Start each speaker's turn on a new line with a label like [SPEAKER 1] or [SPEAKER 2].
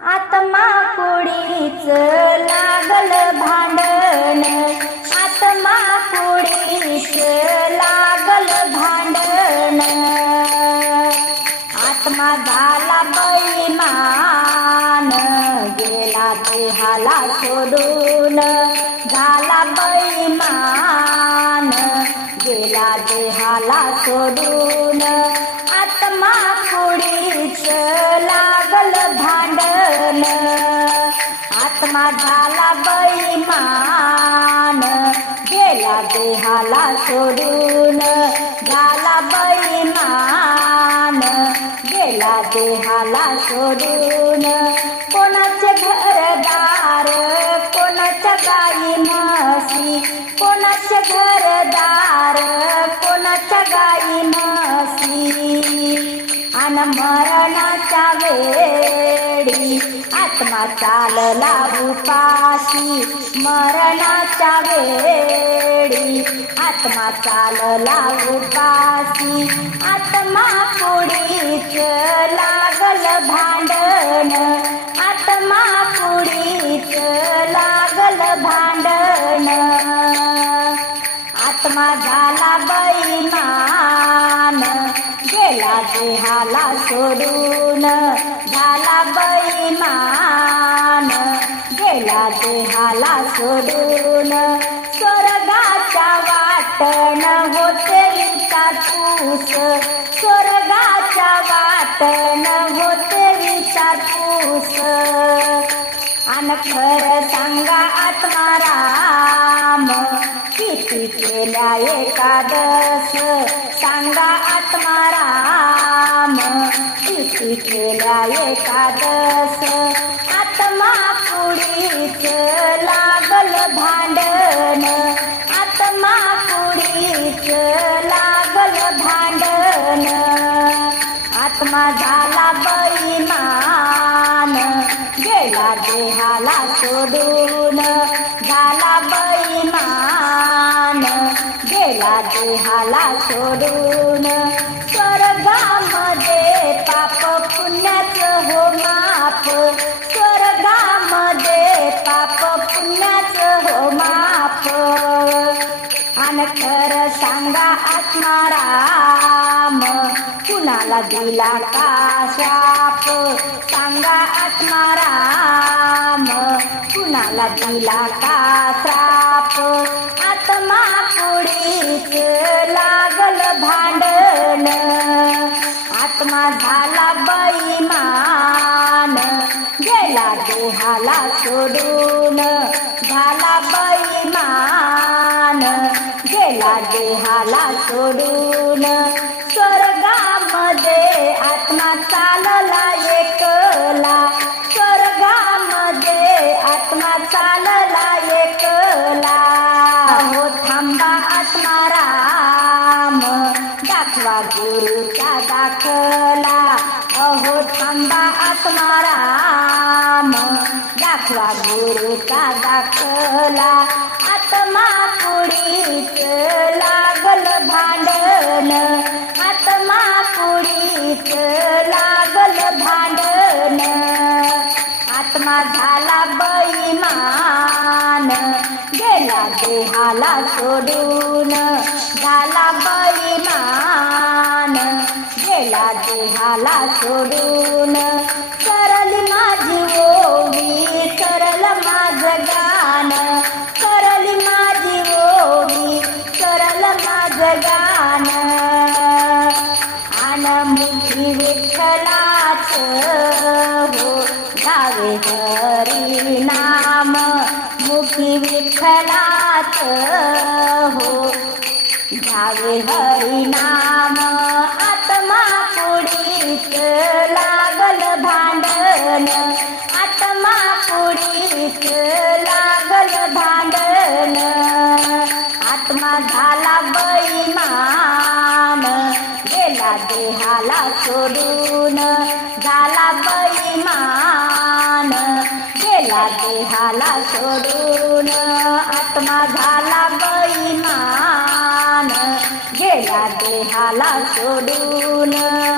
[SPEAKER 1] आत्मा कुडीच लागल भांडण. आत्मा कुडीच लागल भांडण. आत्मा झाला बैमान गेला देहाला सोडून. झाला बैमान गेला देहाला सोडून. आत्मा आत्मा झाला बैमान गेला देहाला सोडून. झाला बैमान गेला देहाला सोडून. कोणाचे घरदार कोणाच्या गाई म्हशी. कोणाचे घरदार कोणाच्या गाई म्हशी. अन मरणाच्या वेळ आत्मा चालला उपाशी मरणाच्या वेळी. आत्मा चालला उपाशी आत्मा पुढीच लागल भांडण. आत्मा पुढीच लागल भांडण. आत्मा झाला बैमा देहाला सोडून झाला बैमान. गेला देहाला सोडून स्वर्गाच्या वाटण होते विचारपूस स्वर्गाच्या वाटण होते विचारपूस आणि खरं सांगा आत्मारा किती केल्या एकादस. सांगा आत्माराम. किती केल्या एकादस. आत्मा पुढीच लागल भांडण. आत्मा पुढीच लागल भांडण. आत्मा झाला बैमान. गेला देहाला सोडून. झाला बैमान. गेला देहाला सोडून. स्वर्गामध्ये पाप पुण्याचं हो माफ. स्वर्गामध्ये पाप पुण्याचं हो माफ. अन सांगा आत्माराम कुणाला दिला का शाप? सांगा आत्माराम कुणाला दिला का श्राप? आत्मा पुढे भांडण. आत्मा झाला बैमान. गेला देहाला सोडून. झाला बैमान. गेला देहाला सोडून. स्वर्गामध्ये आत्मा चालला दाखवा गुरुचा दाखला. अहो थांबा आत्माराम. दाखवा गुरुचा दाखला. आत्मा पुढीच लागल भांडण. आत्मा पुढीच लागल भांडण. आत्मा झाला बैमान. गेला देहाला सोडून. मला सोडून. सरल माझी ओवी सरल माझ गाण. सरल माझी ओवी सरल माझ गाण. आन मुठी विठ्ठलाच हो गावे हरी नाम. मुखी विठ्ठलाच हो गावे हरी नाम. भांडण आत्मा पुढीच लागल भांडण. आत्मा झाला बैमान. गेला देहाला सोडून. झाला बैमान. गेला देहाला सोडून. आत्मा झाला बैमान. गेला देहाला सोडून.